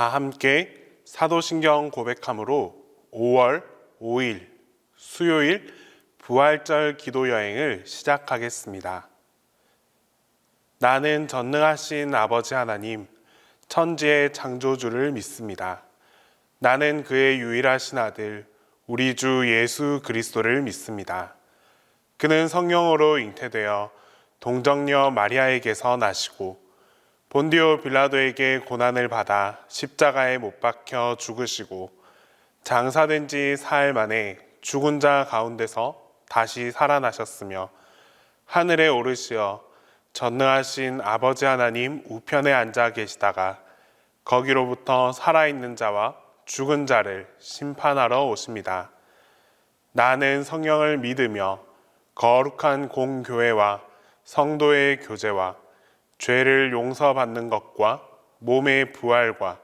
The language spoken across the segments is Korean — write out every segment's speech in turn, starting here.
다 함께 사도신경 고백함으로 5월 5일 수요일 부활절 기도 여행을 시작하겠습니다. 나는 전능하신 아버지 하나님, 천지의 창조주를 믿습니다. 나는 그의 유일하신 아들, 우리 주 예수 그리스도를 믿습니다. 그는 성령으로 잉태되어 동정녀 마리아에게서 나시고 본디오 빌라도에게 고난을 받아 십자가에 못 박혀 죽으시고 장사된 지 사흘 만에 죽은 자 가운데서 다시 살아나셨으며 하늘에 오르시어 전능하신 아버지 하나님 우편에 앉아 계시다가 거기로부터 살아있는 자와 죽은 자를 심판하러 오십니다. 나는 성령을 믿으며 거룩한 공교회와 성도의 교제와 죄를 용서받는 것과 몸의 부활과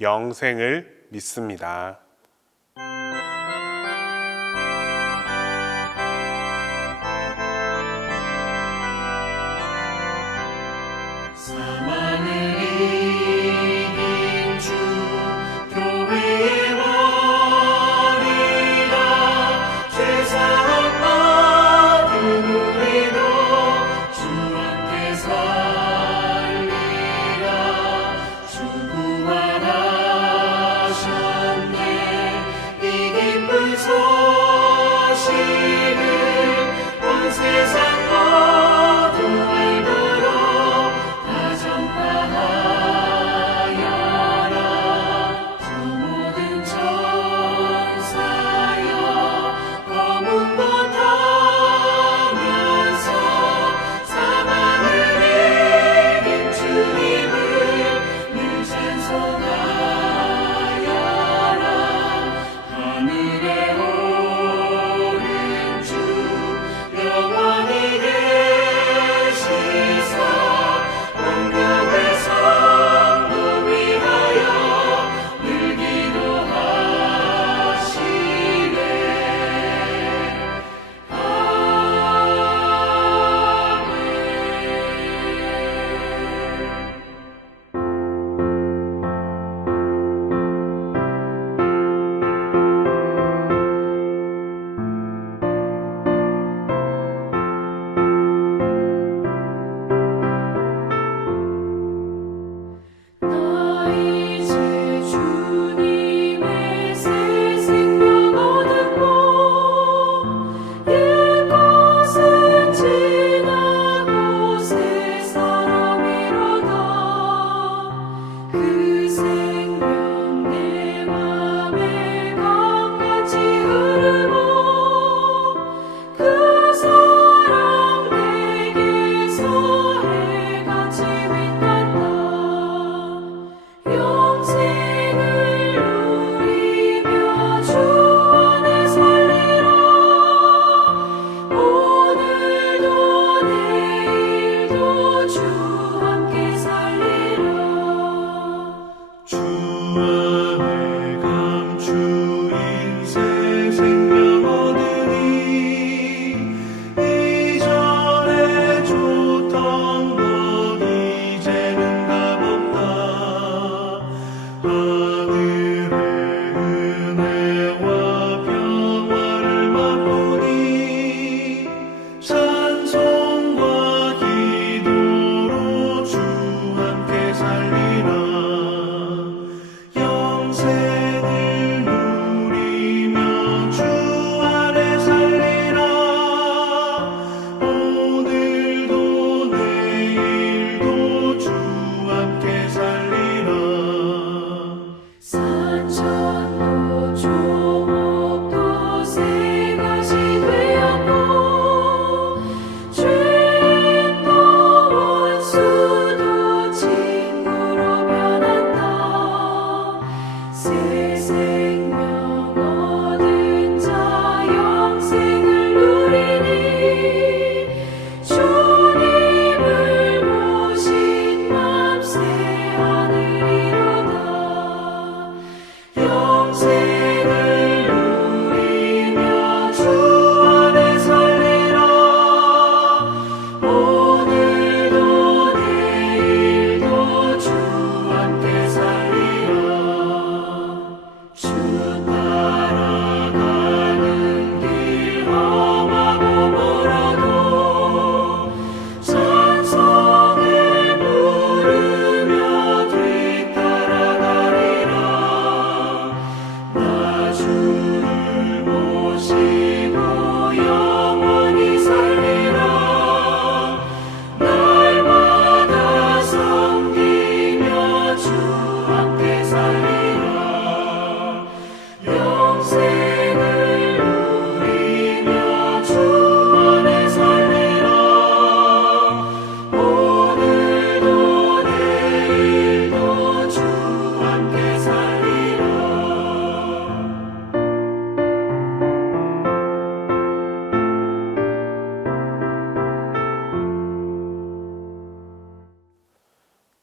영생을 믿습니다. 사망을 이긴 주 교회의 머리라 죄사함 받은 우리도 주 앞에 살리라 주 부활하셨네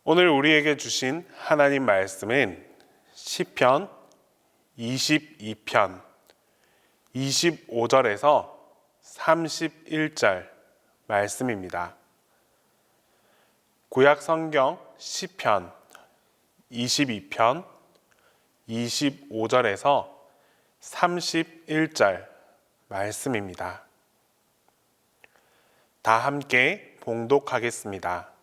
오늘 우리에게 주신 하나님 말씀은 시편 22편 25절에서 31절 말씀입니다. 구약 성경 시편 22편 25절에서 31절 말씀입니다. 다 함께 봉독하겠습니다.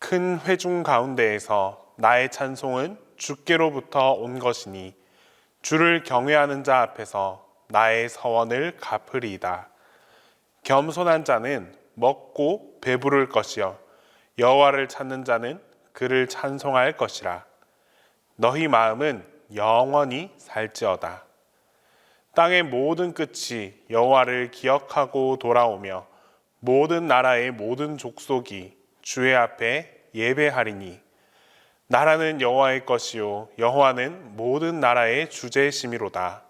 큰 회중 가운데에서 나의 찬송은 주께로부터 온 것이니 주를 경외하는 자 앞에서 나의 서원을 갚으리이다. 겸손한 자는 먹고 배부를 것이요 여호와를 찾는 자는 그를 찬송할 것이라. 너희 마음은 영원히 살지어다. 땅의 모든 끝이 여호와를 기억하고 돌아오며 모든 나라의 모든 족속이 주의 앞에 예배하리니 나라는 여호와의 것이요 여호와는 모든 나라의 주제심이로다.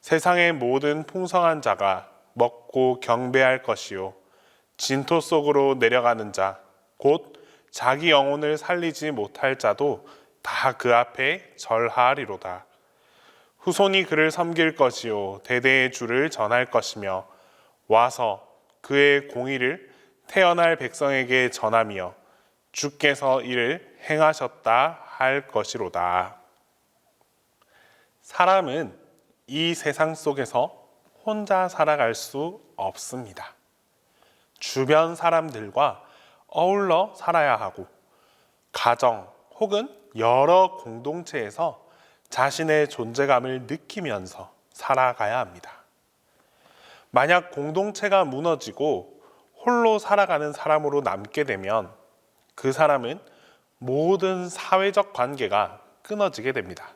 세상의 모든 풍성한 자가 먹고 경배할 것이요 진토 속으로 내려가는 자 곧 자기 영혼을 살리지 못할 자도 다 그 앞에 절하리로다. 후손이 그를 섬길 것이요 대대의 주를 전할 것이며 와서 그의 공의를 태어날 백성에게 전하며 주께서 이를 행하셨다 할 것이로다. 사람은 이 세상 속에서 혼자 살아갈 수 없습니다. 주변 사람들과 어울러 살아야 하고 가정 혹은 여러 공동체에서 자신의 존재감을 느끼면서 살아가야 합니다. 만약 공동체가 무너지고 홀로 살아가는 사람으로 남게 되면 그 사람은 모든 사회적 관계가 끊어지게 됩니다.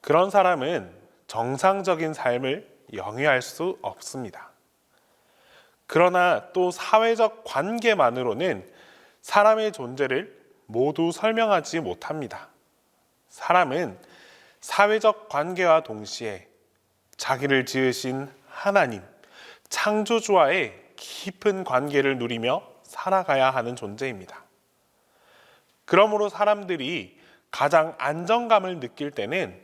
그런 사람은 정상적인 삶을 영위할 수 없습니다. 그러나 또 사회적 관계만으로는 사람의 존재를 모두 설명하지 못합니다. 사람은 사회적 관계와 동시에 자기를 지으신 하나님, 창조주와의 깊은 관계를 누리며 살아가야 하는 존재입니다. 그러므로 사람들이 가장 안정감을 느낄 때는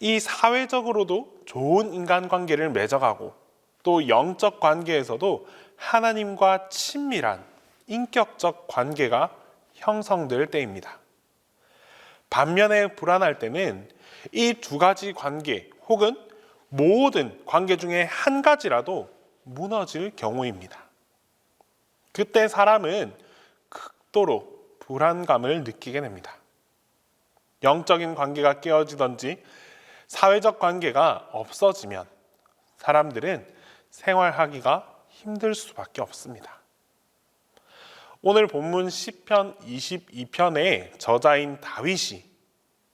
이 사회적으로도 좋은 인간관계를 맺어가고 또 영적 관계에서도 하나님과 친밀한 인격적 관계가 형성될 때입니다. 반면에 불안할 때는 이 두 가지 관계 혹은 모든 관계 중에 한 가지라도 무너질 경우입니다. 그때 사람은 극도로 불안감을 느끼게 됩니다. 영적인 관계가 깨어지든지 사회적 관계가 없어지면 사람들은 생활하기가 힘들 수밖에 없습니다. 오늘 본문 시편 22편의 저자인 다윗이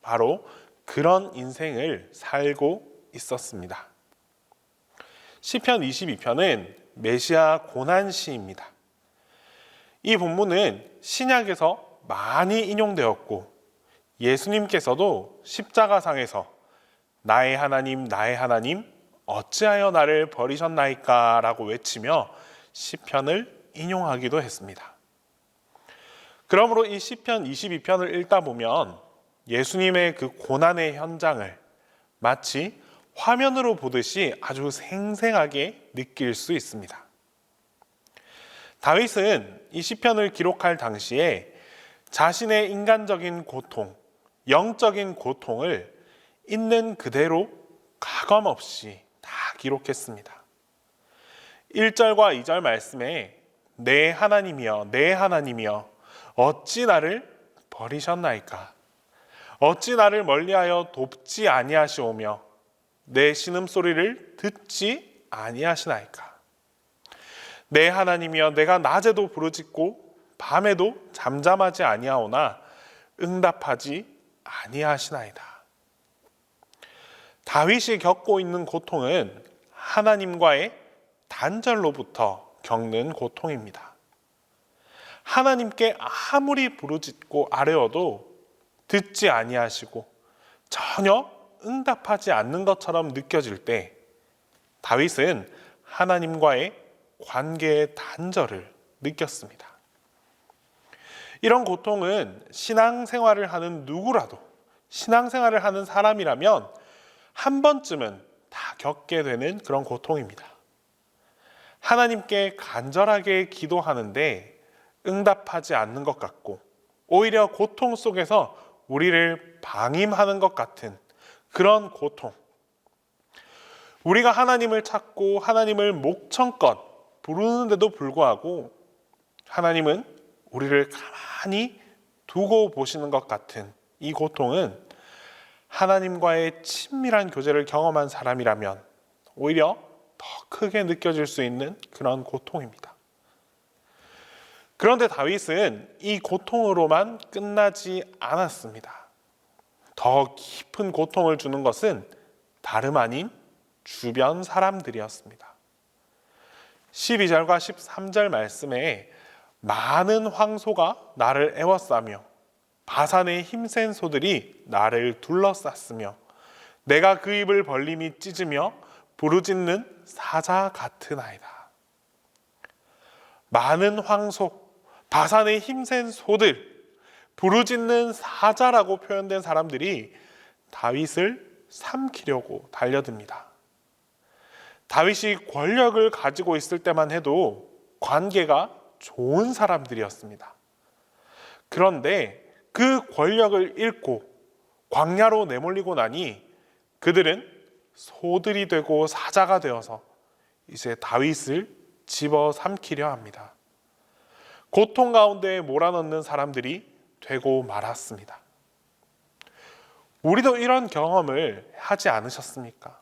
바로 그런 인생을 살고 있었습니다. 시편 22편은 메시아 고난시입니다. 이 본문은 신약에서 많이 인용되었고 예수님께서도 십자가상에서 나의 하나님 나의 하나님 어찌하여 나를 버리셨나이까 라고 외치며 시편을 인용하기도 했습니다. 그러므로 이 시편 22편을 읽다 보면 예수님의 그 고난의 현장을 마치 화면으로 보듯이 아주 생생하게 느낄 수 있습니다. 다윗은 이 시편을 기록할 당시에 자신의 인간적인 고통, 영적인 고통을 있는 그대로 가감없이 다 기록했습니다. 1절과 2절 말씀에 내 하나님이여 내 하나님이여 어찌 나를 버리셨나이까 어찌 나를 멀리하여 돕지 아니하시오며 내 신음소리를 듣지 아니하시나이까. 내 하나님이여 내가 낮에도 부르짖고 밤에도 잠잠하지 아니하오나 응답하지 아니하시나이다. 다윗이 겪고 있는 고통은 하나님과의 단절로부터 겪는 고통입니다. 하나님께 아무리 부르짖고 아뢰어도 듣지 아니하시고 전혀 응답하지 않는 것처럼 느껴질 때 다윗은 하나님과의 관계의 단절을 느꼈습니다. 이런 고통은 신앙생활을 하는 누구라도, 신앙생활을 하는 사람이라면 한 번쯤은 다 겪게 되는 그런 고통입니다. 하나님께 간절하게 기도하는데 응답하지 않는 것 같고, 오히려 고통 속에서 우리를 방임하는 것 같은 그런 고통. 우리가 하나님을 찾고 하나님을 목청껏 부르는데도 불구하고 하나님은 우리를 가만히 두고 보시는 것 같은 이 고통은 하나님과의 친밀한 교제를 경험한 사람이라면 오히려 더 크게 느껴질 수 있는 그런 고통입니다. 그런데 다윗은 이 고통으로만 끝나지 않았습니다. 더 깊은 고통을 주는 것은 다름 아닌 주변 사람들이었습니다. 12절과 13절 말씀에 많은 황소가 나를 애워싸며 바산의 힘센 소들이 나를 둘러쌌으며 내가 그 입을 벌림이 찢으며 부르짖는 사자 같은 아이다. 많은 황소, 바산의 힘센 소들, 부르짖는 사자라고 표현된 사람들이 다윗을 삼키려고 달려듭니다. 다윗이 권력을 가지고 있을 때만 해도 관계가 좋은 사람들이었습니다. 그런데 그 권력을 잃고 광야로 내몰리고 나니 그들은 소들이 되고 사자가 되어서 이제 다윗을 집어삼키려 합니다. 고통 가운데 몰아넣는 사람들이 되고 말았습니다. 우리도 이런 경험을 하지 않으셨습니까?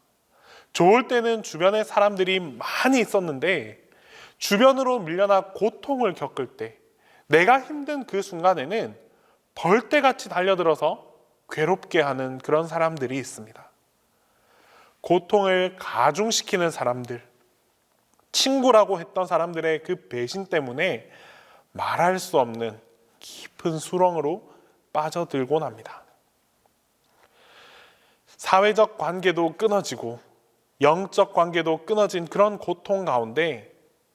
좋을 때는 주변에 사람들이 많이 있었는데 주변으로 밀려나 고통을 겪을 때 내가 힘든 그 순간에는 벌떼같이 달려들어서 괴롭게 하는 그런 사람들이 있습니다. 고통을 가중시키는 사람들, 친구라고 했던 사람들의 그 배신 때문에 말할 수 없는 깊은 수렁으로 빠져들곤 합니다. 사회적 관계도 끊어지고 영적 관계도 끊어진 그런 고통 가운데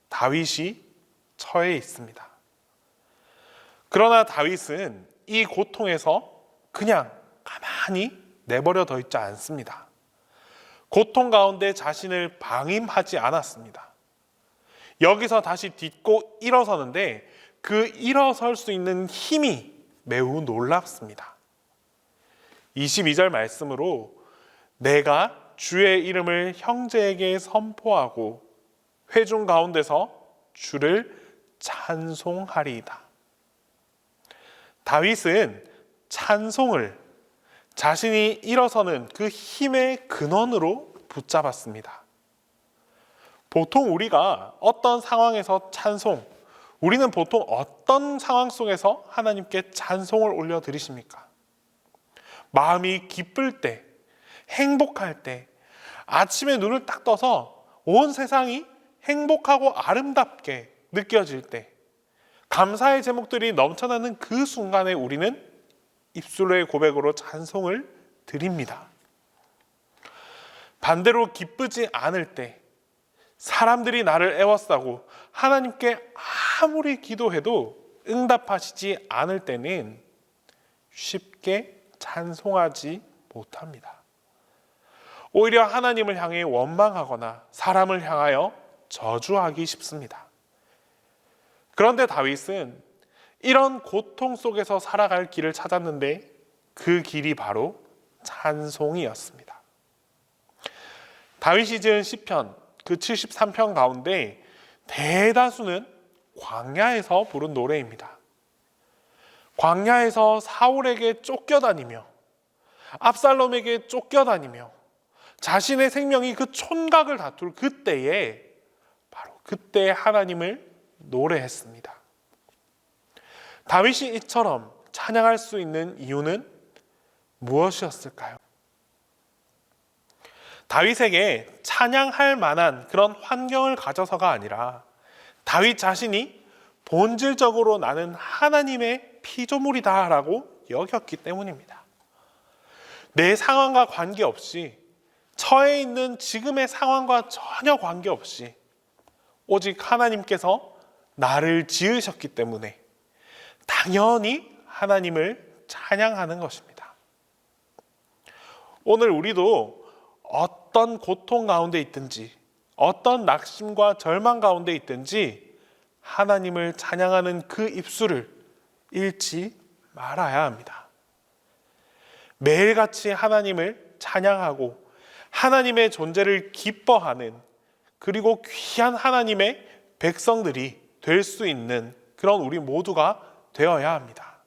다윗이 처해 있습니다. 그러나 다윗은 이 고통에서 그냥 가만히 내버려 둬 있지 않습니다. 고통 가운데 자신을 방임하지 않았습니다. 여기서 다시 딛고 일어서는데 그 일어설 수 있는 힘이 매우 놀랍습니다. 22절 말씀으로 내가 주의 이름을 형제에게 선포하고 회중 가운데서 주를 찬송하리이다. 다윗은 찬송을 자신이 일어서는 그 힘의 근원으로 붙잡았습니다. 보통 우리가 어떤 상황에서 우리는 보통 어떤 상황 속에서 하나님께 찬송을 올려드리십니까? 마음이 기쁠 때, 행복할 때, 아침에 눈을 딱 떠서 온 세상이 행복하고 아름답게 느껴질 때, 감사의 제목들이 넘쳐나는 그 순간에 우리는 입술의 고백으로 찬송을 드립니다. 반대로 기쁘지 않을 때, 사람들이 나를 애워싸고 하나님께 아무리 기도해도 응답하시지 않을 때는 쉽게 찬송하지 못합니다. 오히려 하나님을 향해 원망하거나 사람을 향하여 저주하기 쉽습니다. 그런데 다윗은 이런 고통 속에서 살아갈 길을 찾았는데 그 길이 바로 찬송이었습니다. 다윗이 지은 시편 그 73편 가운데 대다수는 광야에서 부른 노래입니다. 광야에서 사울에게 쫓겨다니며 압살롬에게 쫓겨다니며 자신의 생명이 그 촌각을 다툴 그때에 바로 그때 하나님을 노래했습니다. 다윗이 이처럼 찬양할 수 있는 이유는 무엇이었을까요? 다윗에게 찬양할 만한 그런 환경을 가져서가 아니라 다윗 자신이 본질적으로 나는 하나님의 피조물이다라고 여겼기 때문입니다. 내 상황과 관계없이, 처해 있는 지금의 상황과 전혀 관계없이 오직 하나님께서 나를 지으셨기 때문에 당연히 하나님을 찬양하는 것입니다. 오늘 우리도 어떤 고통 가운데 있든지, 어떤 낙심과 절망 가운데 있든지 하나님을 찬양하는 그 입술을 잃지 말아야 합니다. 매일같이 하나님을 찬양하고 하나님의 존재를 기뻐하는, 그리고 귀한 하나님의 백성들이 될 수 있는 그런 우리 모두가 되어야 합니다.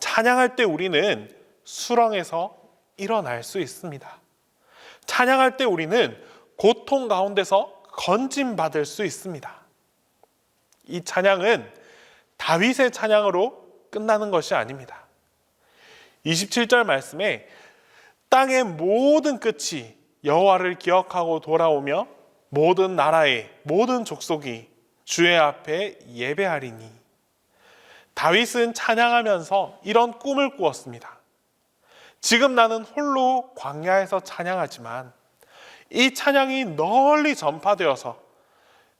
찬양할 때 우리는 수렁에서 일어날 수 있습니다. 찬양할 때 우리는 고통 가운데서 건짐받을 수 있습니다. 이 찬양은 다윗의 찬양으로 끝나는 것이 아닙니다. 27절 말씀에 땅의 모든 끝이 여호와를 기억하고 돌아오며 모든 나라의 모든 족속이 주의 앞에 예배하리니. 다윗은 찬양하면서 이런 꿈을 꾸었습니다. 지금 나는 홀로 광야에서 찬양하지만 이 찬양이 널리 전파되어서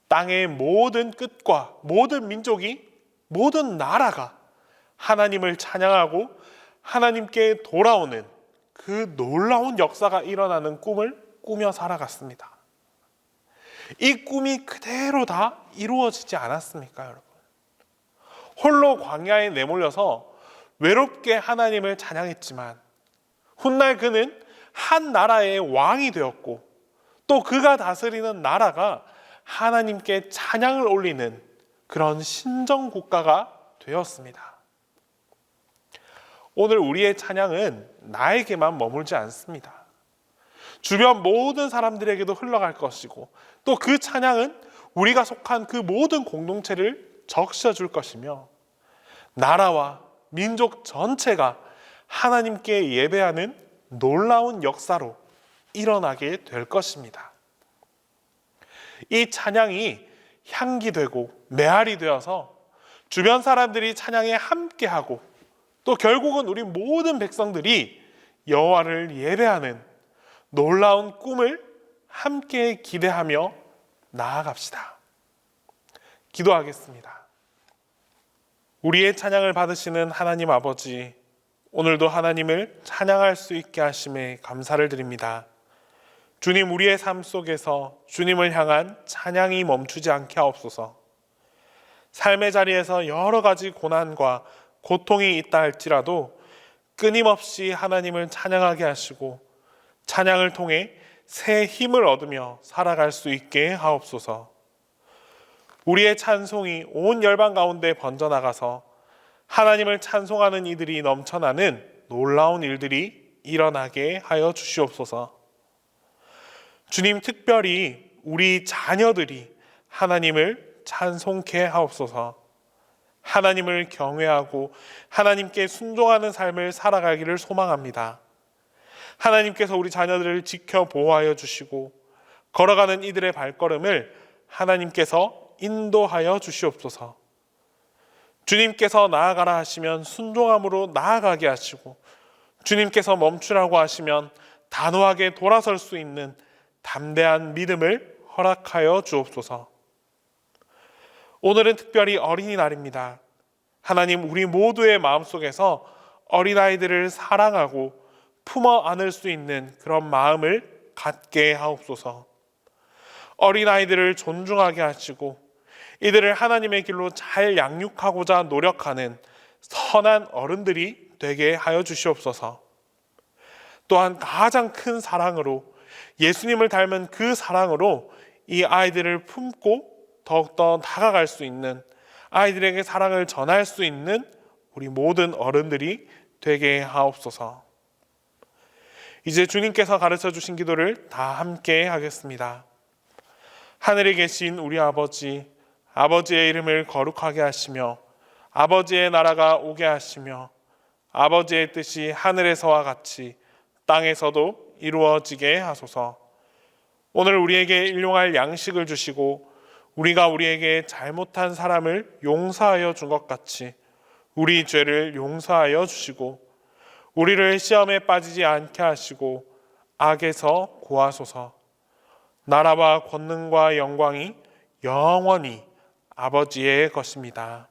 땅의 모든 끝과 모든 민족이, 모든 나라가 하나님을 찬양하고 하나님께 돌아오는 그 놀라운 역사가 일어나는 꿈을 꾸며 살아갔습니다. 이 꿈이 그대로 다 이루어지지 않았습니까, 여러분? 홀로 광야에 내몰려서 외롭게 하나님을 찬양했지만 훗날 그는 한 나라의 왕이 되었고, 또 그가 다스리는 나라가 하나님께 찬양을 올리는 그런 신정 국가가 되었습니다. 오늘 우리의 찬양은 나에게만 머물지 않습니다. 주변 모든 사람들에게도 흘러갈 것이고, 또 그 찬양은 우리가 속한 그 모든 공동체를 적셔줄 것이며, 나라와 민족 전체가 하나님께 예배하는 놀라운 역사로 일어나게 될 것입니다. 이 찬양이 향기 되고 메아리 되어서 주변 사람들이 찬양에 함께하고, 또 결국은 우리 모든 백성들이 여호와를 예배하는 놀라운 꿈을 함께 기대하며 나아갑시다. 기도하겠습니다. 우리의 찬양을 받으시는 하나님 아버지, 오늘도 하나님을 찬양할 수 있게 하심에 감사를 드립니다. 주님, 우리의 삶 속에서 주님을 향한 찬양이 멈추지 않게 하옵소서. 삶의 자리에서 여러 가지 고난과 고통이 있다 할지라도 끊임없이 하나님을 찬양하게 하시고 찬양을 통해 새 힘을 얻으며 살아갈 수 있게 하옵소서. 우리의 찬송이 온 열방 가운데 번져나가서 하나님을 찬송하는 이들이 넘쳐나는 놀라운 일들이 일어나게 하여 주시옵소서. 주님, 특별히 우리 자녀들이 하나님을 찬송케 하옵소서. 하나님을 경외하고 하나님께 순종하는 삶을 살아가기를 소망합니다. 하나님께서 우리 자녀들을 지켜 보호하여 주시고 걸어가는 이들의 발걸음을 하나님께서 인도하여 주시옵소서. 주님께서 나아가라 하시면 순종함으로 나아가게 하시고, 주님께서 멈추라고 하시면 단호하게 돌아설 수 있는 담대한 믿음을 허락하여 주옵소서. 오늘은 특별히 어린이날입니다. 하나님, 우리 모두의 마음속에서 어린아이들을 사랑하고 품어 안을 수 있는 그런 마음을 갖게 하옵소서. 어린아이들을 존중하게 하시고 이들을 하나님의 길로 잘 양육하고자 노력하는 선한 어른들이 되게 하여 주시옵소서. 또한 가장 큰 사랑으로, 예수님을 닮은 그 사랑으로 이 아이들을 품고 더욱더 다가갈 수 있는, 아이들에게 사랑을 전할 수 있는 우리 모든 어른들이 되게 하옵소서. 이제 주님께서 가르쳐 주신 기도를 다 함께 하겠습니다. 하늘에 계신 우리 아버지, 아버지의 이름을 거룩하게 하시며 아버지의 나라가 오게 하시며 아버지의 뜻이 하늘에서와 같이 땅에서도 이루어지게 하소서. 오늘 우리에게 일용할 양식을 주시고 우리가 우리에게 잘못한 사람을 용서하여 준 것 같이 우리 죄를 용서하여 주시고 우리를 시험에 빠지지 않게 하시고 악에서 구하소서. 나라와 권능과 영광이 영원히 아버지의 것입니다.